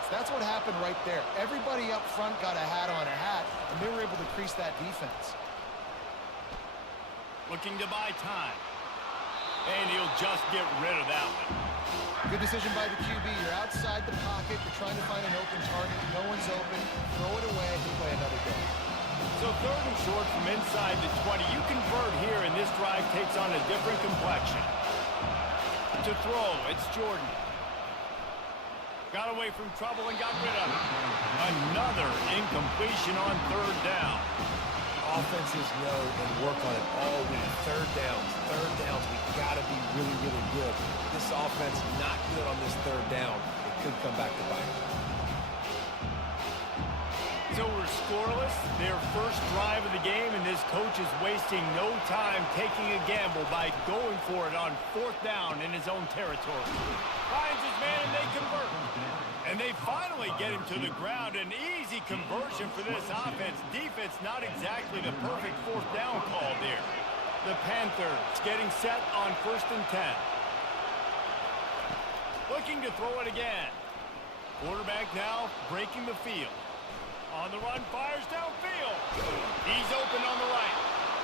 defense. That's what happened right there. Everybody up front got a hat on a hat, and they were able to crease that defense. Looking to buy time. And he'll just get rid of that one. Good decision by the QB. You're outside the pocket. You're trying to find an open target. No one's open. Throw it away and play another game. So 3rd and short from inside the 20. You convert here, and this drive takes on a different complexion. To throw, it's Jordan. Got away from trouble and got rid of it. Another incompletion on 3rd down. Offenses know and work on it all week. Third downs, we got to be really, really good. This offense not good on this 3rd down. It could come back to bite. So we're scoreless. Their first drive of the game, and this coach is wasting no time taking a gamble by going for it on 4th down in his own territory. Finds his man, and they convert. And they finally get him to the ground. An easy conversion for this offense. Defense not exactly the perfect 4th down call there. The Panthers getting set on 1st and 10. Looking to throw it again. Quarterback now breaking the field. On the run, fires downfield. He's open on the right.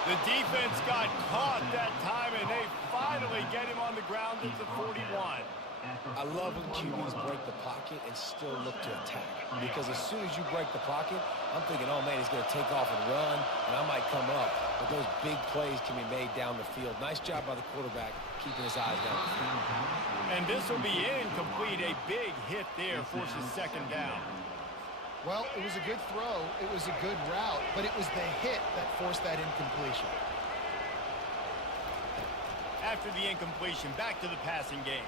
The defense got caught that time, and they finally get him on the ground at the 41. I love when QBs break the pocket and still look to attack. Because as soon as you break the pocket, I'm thinking, oh, man, he's going to take off and run, and I might come up. But those big plays can be made down the field. Nice job by the quarterback, keeping his eyes down the field. And this will be incomplete. A big hit there forces 2nd down. Well, it was a good throw. It was a good route, but it was the hit that forced that incompletion. After the incompletion, back to the passing game.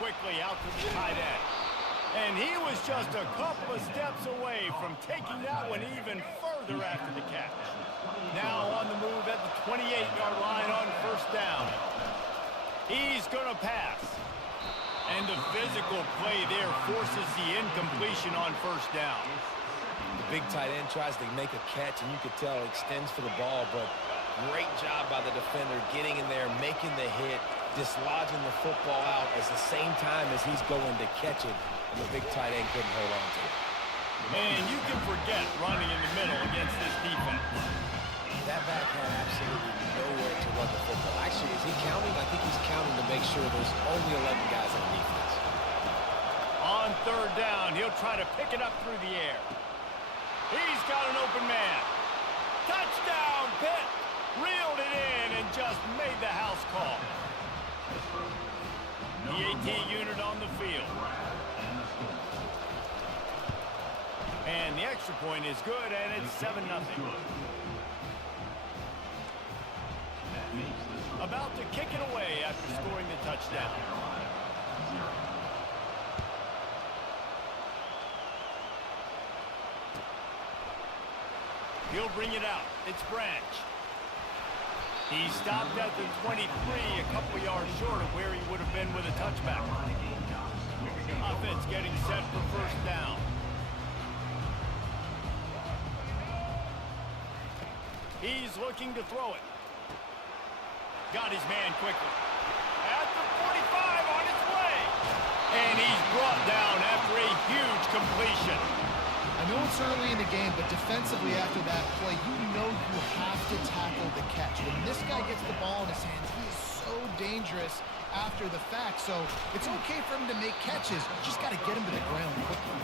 Quickly out to the tight end. And he was just a couple of steps away from taking that one even further after the catch. Now on the move at the 28-yard line on 1st down. He's going to pass. And the physical play there forces the incompletion on 1st down. The big tight end tries to make a catch, and you could tell it extends for the ball, but great job by the defender getting in there, making the hit, dislodging the football out at the same time as he's going to catch it, and the big tight end couldn't hold on to it. And you can forget running in the middle against this defense. That back had absolutely nowhere to run the football. Actually, is he counting? I think he's counting to make sure there's only 11 guys on defense. On 3rd down, he'll try to pick it up through the air. He's got an open man. Touchdown, Pitt! Reeled it in and just made the house call. The AT unit on the field. And the extra point is good, and it's 7-0. About to kick it away after scoring the touchdown. He'll bring it out. It's Branch. He stopped at the 23, a couple yards short of where he would have been with a touchback. Offense getting set for 1st down. He's looking to throw it. Got his man quickly. At the 45 on its way. And he's brought down after a huge completion. I know it's early in the game, but defensively after that play, you know you have to tackle the catch. When this guy gets the ball in his hands, he is so dangerous after the fact. So it's okay for him to make catches. You just got to get him to the ground quickly.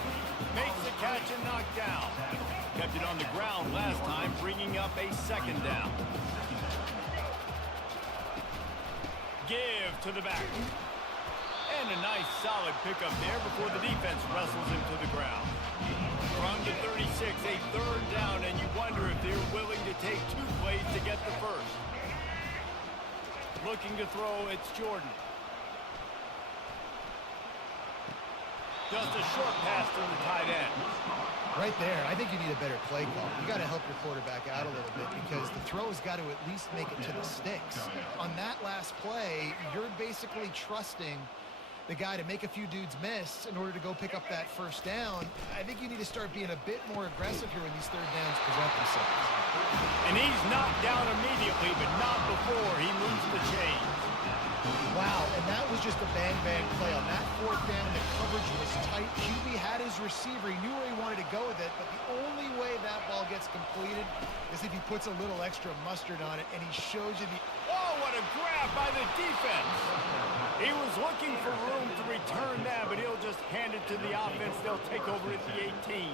Makes the catch and knocked down. Kept it on the ground last time, bringing up a 2nd down. Give to the back. And a nice solid pickup there before the defense wrestles him to the ground. From the 36, a 3rd down, and you wonder if they're willing to take 2 plays to get the first. Looking to throw, it's Jordan. Just a short pass to the tight end. Right there, I think you need a better play call. You got to help your quarterback out a little bit because the throw's got to at least make it to the sticks. On that last play, you're basically trusting the guy to make a few dudes miss in order to go pick up that 1st down. I think you need to start being a bit more aggressive here when these 3rd downs present themselves. And he's knocked down immediately, but not before he moves the chains. Wow, and that was just a bang-bang play. On that fourth down, the coverage was tight. QB had his receiver. He knew where he wanted to go with it, but the only way that ball gets completed is if he puts a little extra mustard on it, and he shows you the... Oh, what a grab by the defense. He was looking for room to return that, but he'll just hand it to the offense. They'll take over at the 18.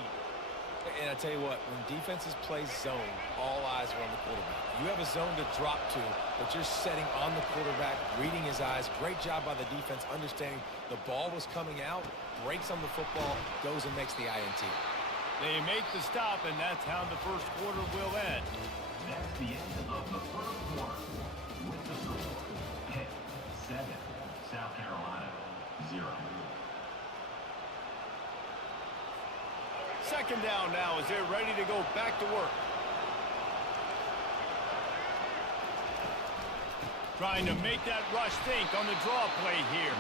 And I tell you what, when defenses play zone, all eyes are on the quarterback. You have a zone to drop to, but you're setting on the quarterback, reading his eyes. Great job by the defense, understanding the ball was coming out, breaks on the football, goes and makes the INT. They make the stop, and that's how the first quarter will end. That's the end of the first quarter. With the score, Pitt 7, South Carolina 0. Second down now as they're ready to go back to work. Trying to make that rush think on the draw play here.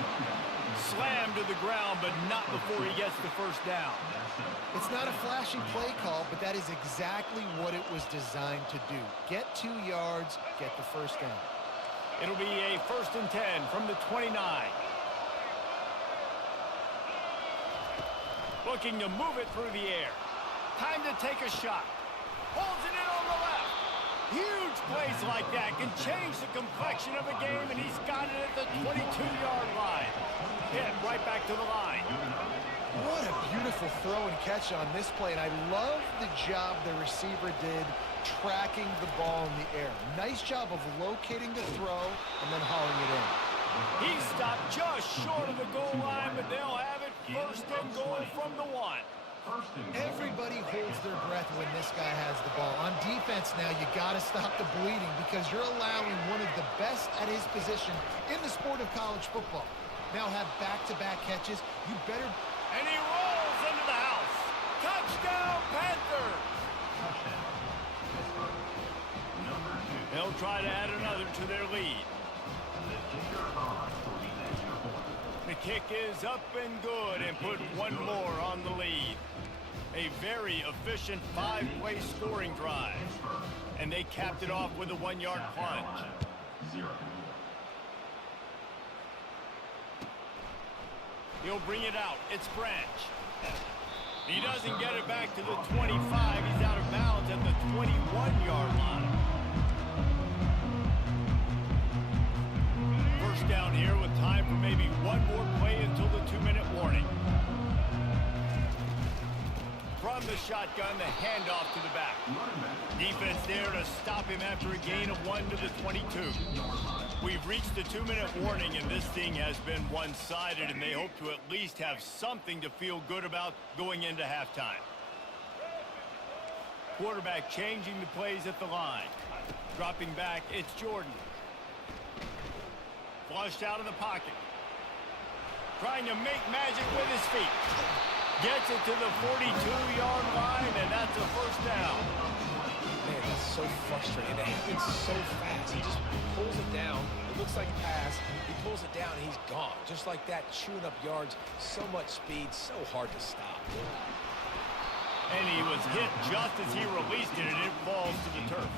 Slammed to the ground, but not before he gets the first down. It's not a flashy play call, but that is exactly what it was designed to do. Get 2 yards, get the first down. It'll be a 1st and 10 from the 29. Looking to move it through the air. Time to take a shot. Holds it in on the left. Huge plays like that can change the complexion of a game, and he's got it at the 22-yard line. Hit right back to the line. What a beautiful throw and catch on this play, and I love the job the receiver did tracking the ball in the air. Nice job of locating the throw and then hauling it in. He stopped just short of the goal line, but they'll have it 1st and goal from the 1. Everybody holds their breath when this guy has the ball. On defense now, you got to stop the bleeding because you're allowing one of the best at his position in the sport of college football. Now have back-to-back catches. You better... And he rolls into the house. Touchdown, Panther! They'll try to add another to their lead. The kick is up and good and put one more on the lead. A very efficient 5-play scoring drive. And they capped it off with a 1-yard plunge. He'll bring it out. It's Branch. He doesn't get it back to the 25. He's out of bounds at the 21-yard line. First down here with time for maybe one more play until the 2-minute warning. From the shotgun, the handoff to the back. Defense there to stop him after a gain of 1 to the 22. We've reached the 2-minute warning, and this thing has been one-sided, and they hope to at least have something to feel good about going into halftime. Quarterback changing the plays at the line. Dropping back, it's Jordan. Flushed out of the pocket. Trying to make magic with his feet. Gets it to the 42-yard line, and that's a first down. Man, that's so frustrating. It happens so fast. He just pulls it down. It looks like a pass. He pulls it down, and he's gone. Just like that, chewing up yards. So much speed, so hard to stop. And he was hit just as he released it, and it falls to the turf.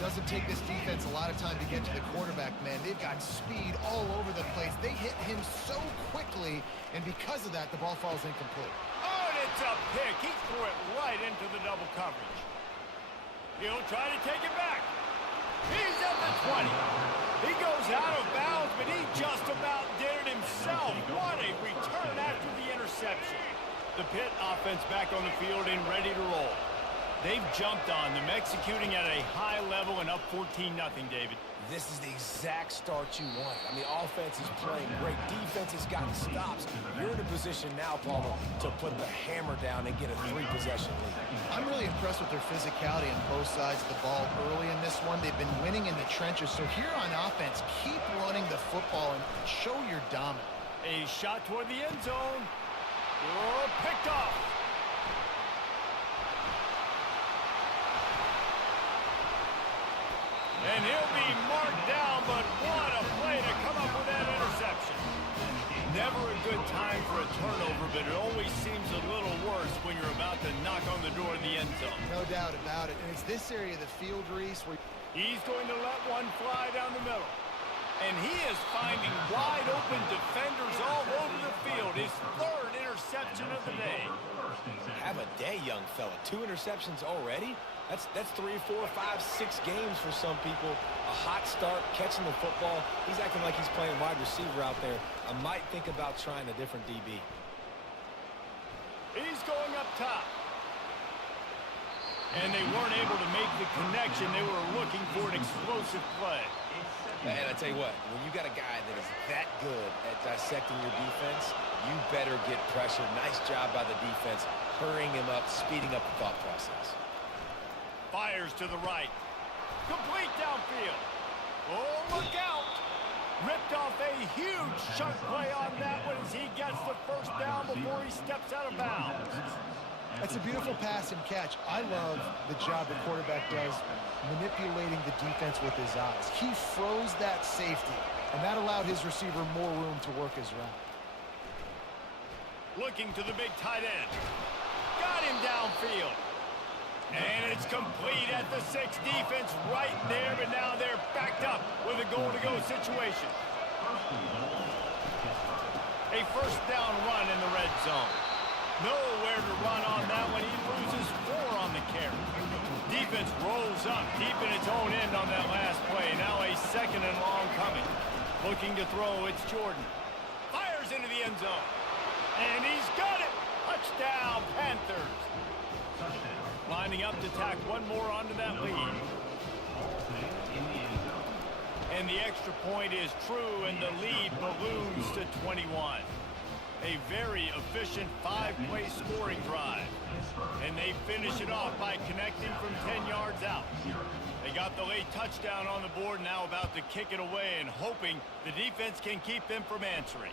Doesn't take this defense a lot of time to get to the quarterback, man. They've got speed all over the place. They hit him so quickly, and because of that, the ball falls incomplete. Oh, and it's a pick. He threw it right into the double coverage. He'll try to take it back. He's at the 20. He goes out of bounds, but he just about did it himself. What a return after the interception. The Pitt offense back on the field and ready to roll. They've jumped on them, executing at a high level and up 14-0, David. This is the exact start you want. I mean, offense is playing great. Defense has gotten stops. You're in a position now, Paulo, to put the hammer down and get a 3-possession lead. I'm really impressed with their physicality on both sides of the ball early in this one. They've been winning in the trenches. So here on offense, keep running the football and show your dominance. A shot toward the end zone. Oh, picked off. And he'll be marked down, but what a play to come up with that interception. Never a good time for a turnover, but it always seems a little worse when you're about to knock on the door of the end zone. No doubt about it. And it's this area of the field, Reese, where he's going to let one fly down the middle. And he is finding wide open defenders all over the field. His third interception of the day. Have a day, young fella. 2 interceptions already? That's 3, 4, 5, 6 games for some people. A hot start, catching the football. He's acting like he's playing wide receiver out there. I might think about trying a different DB. He's going up top. And they weren't able to make the connection. They were looking for an explosive play. And I tell you what, when you got a guy that is that good at dissecting your defense, you better get pressure. Nice job by the defense, hurrying him up, speeding up the thought process. Fires to the right. Complete downfield. Oh, look out. Ripped off a huge chunk play on that one as he gets the first down before he steps out of bounds. That's a beautiful pass and catch. I love the job the quarterback does manipulating the defense with his eyes. He froze that safety, and that allowed his receiver more room to work his route. Looking to the big tight end. Got him downfield. And it's complete at the 6. Defense right there, but now they're backed up with a goal-to-go situation. A first down run in the red zone. Nowhere to run on that one. He loses 4 on the carry. Defense rolls up deep in its own end on that last play. Now a 2nd and long coming. Looking to throw, it's Jordan. Fires into the end zone. And he's got it. Touchdown, Panthers. Lining up to tack one more onto that lead. And the extra point is true, and the lead balloons to 21. A very efficient 5-play scoring drive. And they finish it off by connecting from 10 yards out. They got the late touchdown on the board, now about to kick it away and hoping the defense can keep them from answering.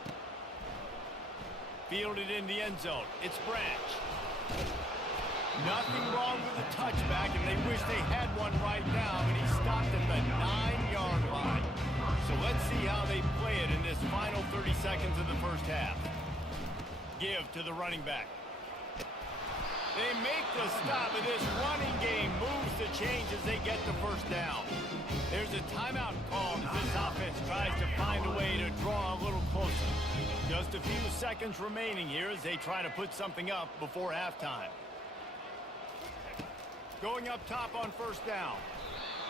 Fielded in the end zone. It's Branch. Nothing wrong with the touchback, and they wish they had one right now, and he stopped at the 9-yard line. So let's see how they play it in this final 30 seconds of the first half. Give to the running back. They make the stop, and this running game moves the chains as they get the first down. There's a timeout called as this offense tries to find a way to draw a little closer. Just a few seconds remaining here as they try to put something up before halftime. Going up top on first down.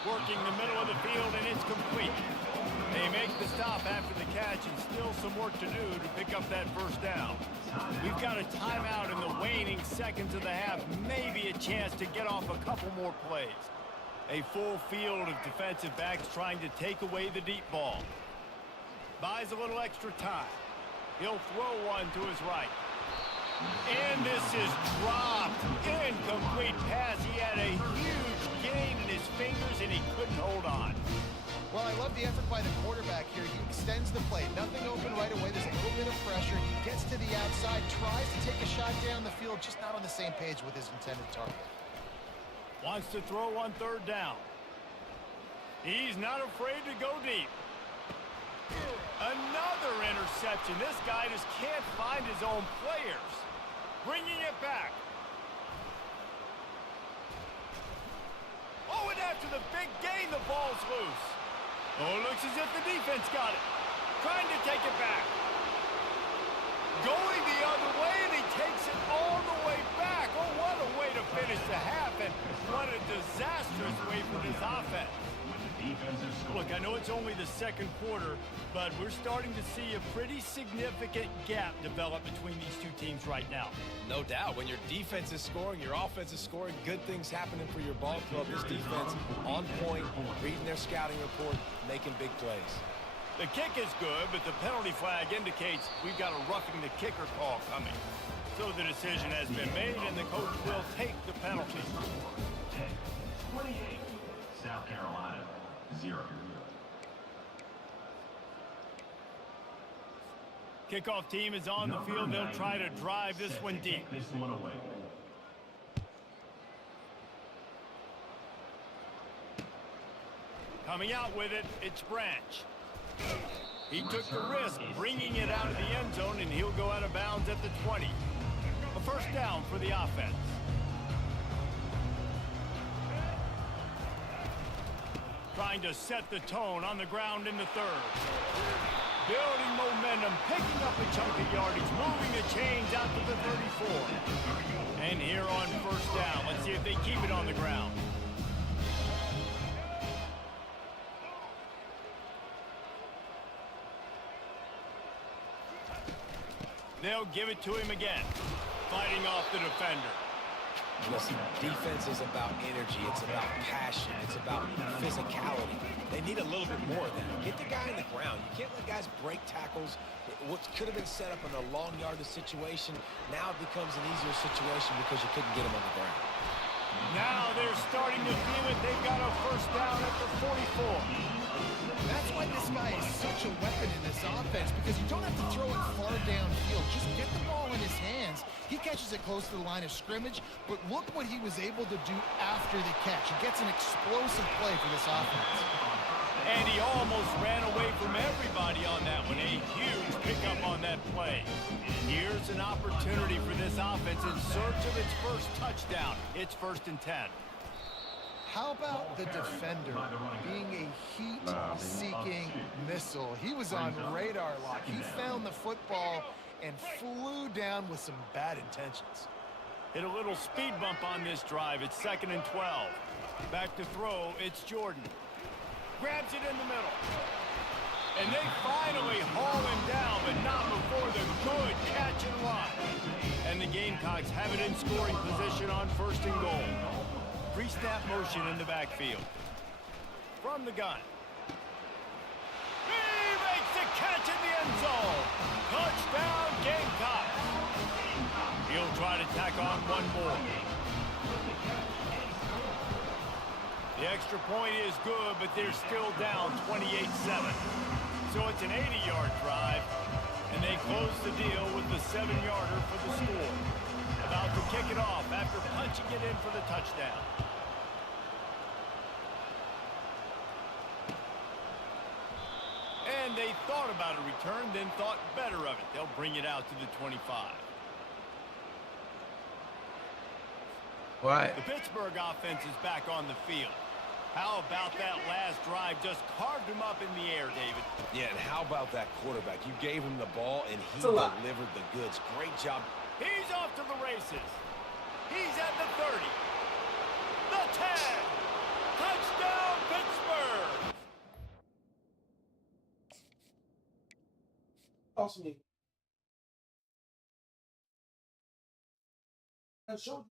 Working the middle of the field, and it's complete. They make the stop after the catch, and still some work to do to pick up that first down. We've got a timeout in the waning seconds of the half. Maybe a chance to get off a couple more plays. A full field of defensive backs trying to take away the deep ball. Buys a little extra time. He'll throw one to his right. And this is dropped. Incomplete pass. He had a huge gain in his fingers, and he couldn't hold on. Well, I love the effort by the quarterback here. He extends the play. Nothing open right away. There's a little bit of pressure. He gets to the outside, tries to take a shot down the field, just not on the same page with his intended target. Wants to throw on third down. He's not afraid to go deep. Another interception. This guy just can't find his own players. Bringing it back. Oh, and after the big gain, the ball's loose. Oh, it looks as if the defense got it. Trying to take it back. Going the other way, and he takes it all the way back. Oh, what a way to finish the half, and what a disastrous way for this offense. Look, I know it's only the second quarter, but we're starting to see a pretty significant gap develop between these two teams right now. No doubt. When your defense is scoring, your offense is scoring, good things happening for your ball club. This defense on point, reading their scouting report, making big plays. The kick is good, but the penalty flag indicates we've got a roughing the kicker call coming. So the decision has been made, and the coach will take the penalty. 28, South Carolina, 0. Kickoff team is on the field. They'll try to drive this one deep. This one away. Coming out with it, it's Branch. He took the risk, bringing it out of the end zone, and he'll go out of bounds at the 20. A first down for the offense. Trying to set the tone on the ground in the third. Building momentum, picking up a chunk of yardage, moving the chains out to the 34. And here on first down, let's see if they keep it on the ground. They'll give it to him again, fighting off the defender. Listen, defense is about energy. It's about passion. It's about physicality. They need a little bit more of that. Get the guy in the ground. You can't let guys break tackles. What could have been set up in a long yardage situation, now it becomes an easier situation because you couldn't get him on the ground. Now they're starting to feel it. They've got a first down at the 44. That's why this guy is such a weapon in this offense, because you don't have to throw it far downfield. Just get the ball in his hands. He catches it close to the line of scrimmage, but look what he was able to do after the catch. He gets an explosive play for this offense. And he almost ran away from everybody on that one. A huge pickup on that play. Here's an opportunity for this offense in search of its first touchdown. It's 1st and 10. How about the defender being a heat-seeking missile? He was on radar lock. He found the football and flew down with some bad intentions. Hit a little speed bump on this drive. It's 2nd and 12. Back to throw, it's Jordan. Grabs it in the middle. And they finally haul him down, but not before the good catch and run. And the Gamecocks have it in scoring position on 1st and goal. Pre-snap motion in the backfield. From the gun. He makes the catch in the end zone. Touchdown, Gamecocks. He'll try to tack on one more. The extra point is good, but they're still down 28-7. So it's an 80-yard drive, and they close the deal with the 7-yarder for the score. About to kick it off after punching it in for the touchdown. And they thought about a return, then thought better of it. They'll bring it out to the 25. What? The Pittsburgh offense is back on the field. How about that last drive? Just carved him up in the air, David. Yeah, and how about that quarterback? You gave him the ball, and he delivered the goods. Great job. He's off to the races. He's at the 30. The 10. Touchdown, Pittsburgh. Awesome. Show.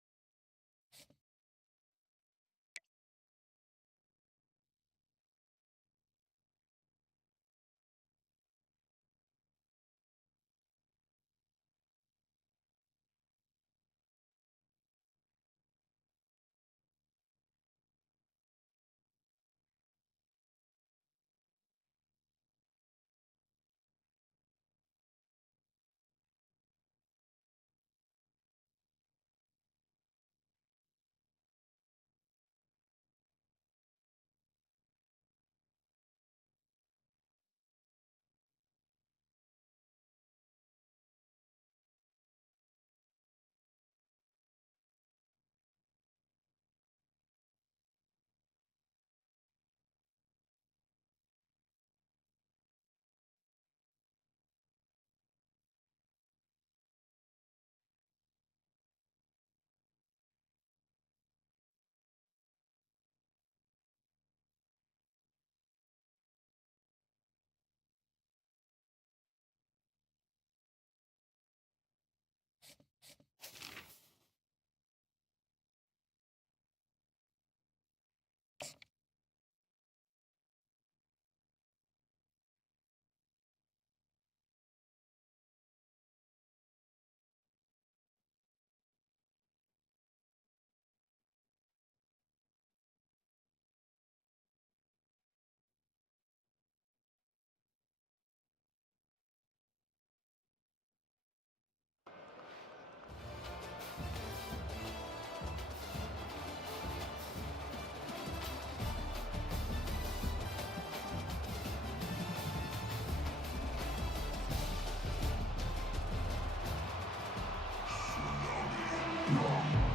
No.